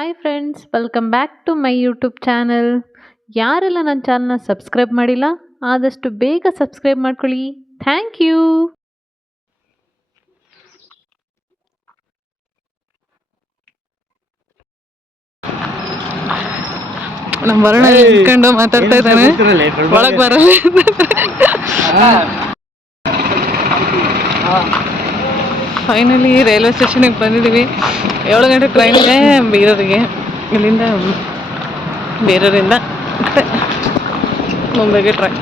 Hi friends, welcome back to my YouTube channel. ಯಾರೆಲ್ಲ ನನ್ನ ಚಾನಲ್ನ ಸಬ್ಸ್ಕ್ರೈಬ್ ಮಾಡಿಲ್ಲ, ಆದಷ್ಟು ಬೇಗ ಸಬ್ಸ್ಕ್ರೈಬ್ ಮಾಡ್ಕೊಳ್ಳಿ. Thank you. ನಮ್ಮ ವರ್ಣ ನಿಂತ್ಕೊಂಡು ಮಾತಾಡ್ತಾ ಇದ್ದಾನೆ, ಒಳಗೆ ಬರಲ್ಲ. ಫೈನಲಿ ರೈಲ್ವೆ ಸ್ಟೇಷನ್ಗೆ ಬಂದಿದ್ದೀವಿ. 7 ಗಂಟೆ ಟ್ರೈನ್ ಇದೆ ಬೀರೂರಿಗೆ. ಇಲ್ಲಿಂದ ಬೀರೂರಿಂದ ಮತ್ತೆ ಮುಂಬೈಗೆ ಟ್ರೈನ್.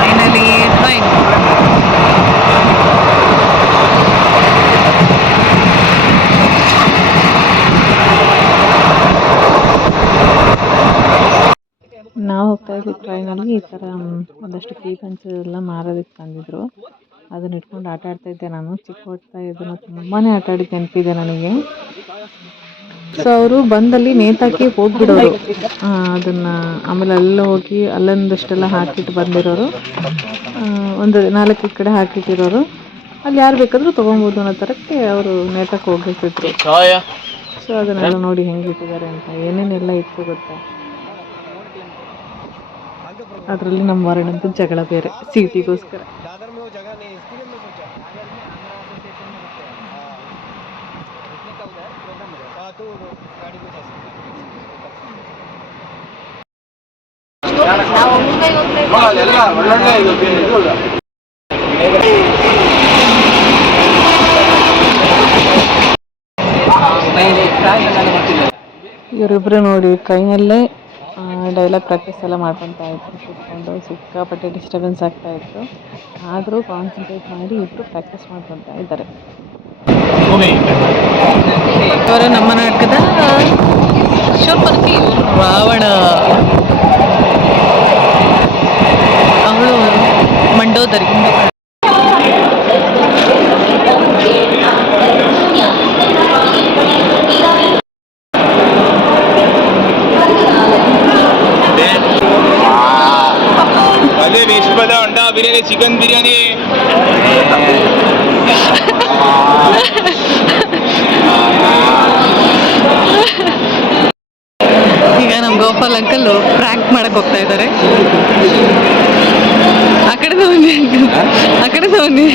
Finally train. ನಾವು ಹೋಗ್ತಾ ಇದ್ವಿ ಟ್ರೈನಲ್ಲಿ. ಈ ಥರ ಒಂದಷ್ಟು ಕೀ ಪಂಚ್ ಎಲ್ಲ ಮಾರೋದಕ್ಕೆ ತಂದಿದ್ರು. ಅದನ್ನ ಇಟ್ಕೊಂಡು ಆಟ ಆಡ್ತಾ ಇದ್ದೆ ನಾನು. ಚಿಕ್ಕ ಹೊಡ್ತಾ ಇದನ್ನು ತುಂಬಾ ಆಟ ಆಡಿದ್ದು ನೆನಪಿದೆ ನನಗೆ. ಸೊ ಅವರು ಬಂದಲ್ಲಿ ನೇತಾಕಿ ಹೋಗ್ಬಿಡೋರು ಅದನ್ನು. ಆಮೇಲೆ ಅಲ್ಲಿ ಹೋಗಿ ಅಲ್ಲೊಂದಷ್ಟೆಲ್ಲ ಹಾಕಿಟ್ಟು ಬಂದಿರೋರು, ಒಂದು 4 ಕಡೆ ಹಾಕಿಟ್ಟಿರೋರು. ಅಲ್ಲಿ ಯಾರು ಬೇಕಾದರೂ ತೊಗೊಬೋದು ಅನ್ನೋ ಥರಕ್ಕೆ ಅವರು ನೇತಾಕಿ ಹೋಗಿರ್ತಿದ್ರು. ಸೊ ಅದನ್ನೆಲ್ಲ ನೋಡಿ ಹೆಂಗೆ ಇಟ್ಟಿದ್ದಾರೆ ಅಂತ, ಏನೇನೆಲ್ಲ ಇತ್ತು ಗೊತ್ತಾ. ಅದರಲ್ಲಿ ನಮ್ಮ ವರ್ಣಂತೂ ಜಗಳ ಬೇರೆ ಸೀಟಿಗೋಸ್ಕರ. ಇವರಿಬ್ರು ನೋಡಿ ಕೈಯಲ್ಲೇ ಡೈಲಾಗ್ ಪ್ರಾಕ್ಟೀಸ್ ಎಲ್ಲ ಮಾಡ್ಕೊತಾ ಇದ್ರು ಕೂತ್ಕೊಂಡು. ಸಿಕ್ಕಾಪಟ್ಟೆ ಡಿಸ್ಟರ್ಬೆನ್ಸ್ ಆಗ್ತಾ ಇತ್ತು, ಆದರೂ ಕಾನ್ಸಂಟ್ರೇಟ್ ಮಾಡಿ ಇಬ್ಬರು ಪ್ರಾಕ್ಟೀಸ್ ಮಾಡ್ಕೊತಾ ಇದ್ದಾರೆ. ಇವರು ನಮ್ಮ ನಾಟಕದ ಶೂರ್ಪನಖಿ, ರಾವಣ. ಅವಳು ಮಂಡೋದರಿ. बिरयानी, चिकन बिरयानी. ಈಗ ನಮ್ಮ ಗೋಪಾಲ್ ಅಂಕಲ್ ಪ್ರ್ಯಾಂಕ್ ಮಾಡಕ್ ಹೋಗ್ತಾ ಇದ್ದಾರೆ. ಆ ಕಡೆ ಬನ್ನಿ.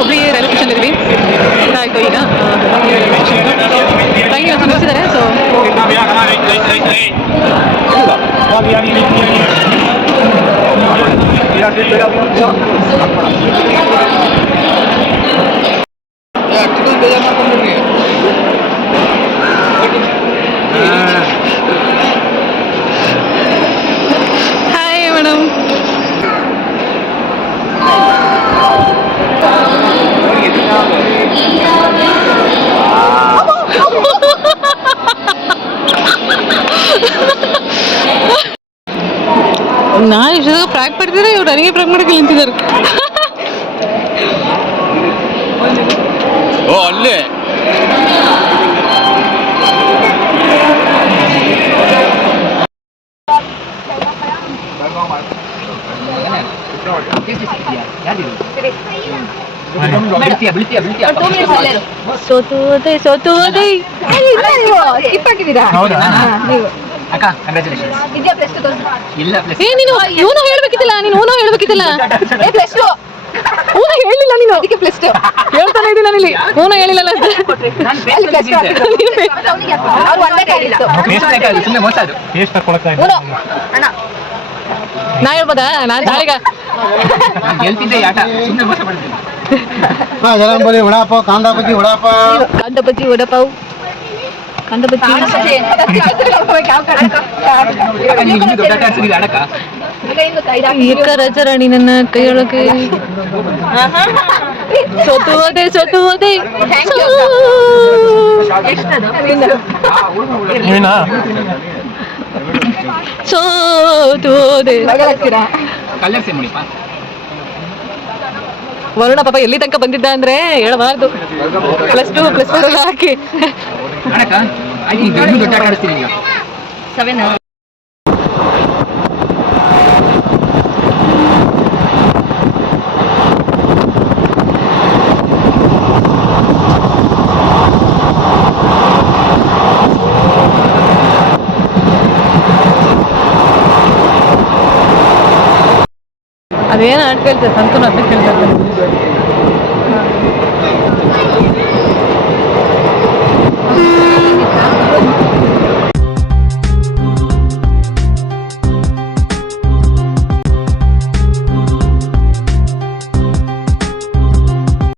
ಒಬ್ಬರಿಗೆ ರೈಲ್ವೆ ಸ್ಟೇಷನ್ ಇದ್ವಿ ಆಯಿತು. ಈಗ ಟ್ರೈನ್ ಇವತ್ತು ನಿಲ್ಲಿಸಿದ್ದಾರೆ. So hi madam. ನಾನು ಇಷ್ಟು ಫ್ರಾಕ್ ಪಡ್ತಿದ್ರೆ ಇವ್ರು ನನಗೆ ಫ್ರಾಕ್ ಮಾಡೋಕೆ ನಿಂತಿದ್ದಾರೆ. ಓ ಅಲ್ಲೇ ಸೋತು ಹೋದೆ. ನೀನು ಹೇಳ್ಬೇಕಿತ್ತಲ್ಲ, ಹೇಳಿಲ್ಲ ನೀನು. ಹೇಳ್ತಾನೆ ಇದ್ದೀನಿ ನಾನಿಲ್ಲಿ. ಹೇಳಿಲ್ಲ. ನಾ ಹೇಳ್ಬೋದಾ? ನಾನು ನಾಳೆಗ ವಡಾಪಾವ್, ಕಾಂದಾ ಬಜ್ಜಿ, ವಡಾಪಾವ್. ರಾಜರಾಣಿ ನನ್ನ ಕೈಯೊಳಗೆ. ಸೋತು ಹೋದೆ. ಸೋತೋದೆ ವರುಣ ಪಾಪ ಎಲ್ಲಿ ತನಕ ಬಂದಿದ್ದ ಅಂದ್ರೆ ಹೇಳಬಾರ್ದು. +2 ಹಾಕಿ 7. ಅದೇನು ಆಟ ಕೇಳ್ತಾರೆ ಸಂತೂರ್ ಅಂತ ಕೇಳ್ತಾರೆ.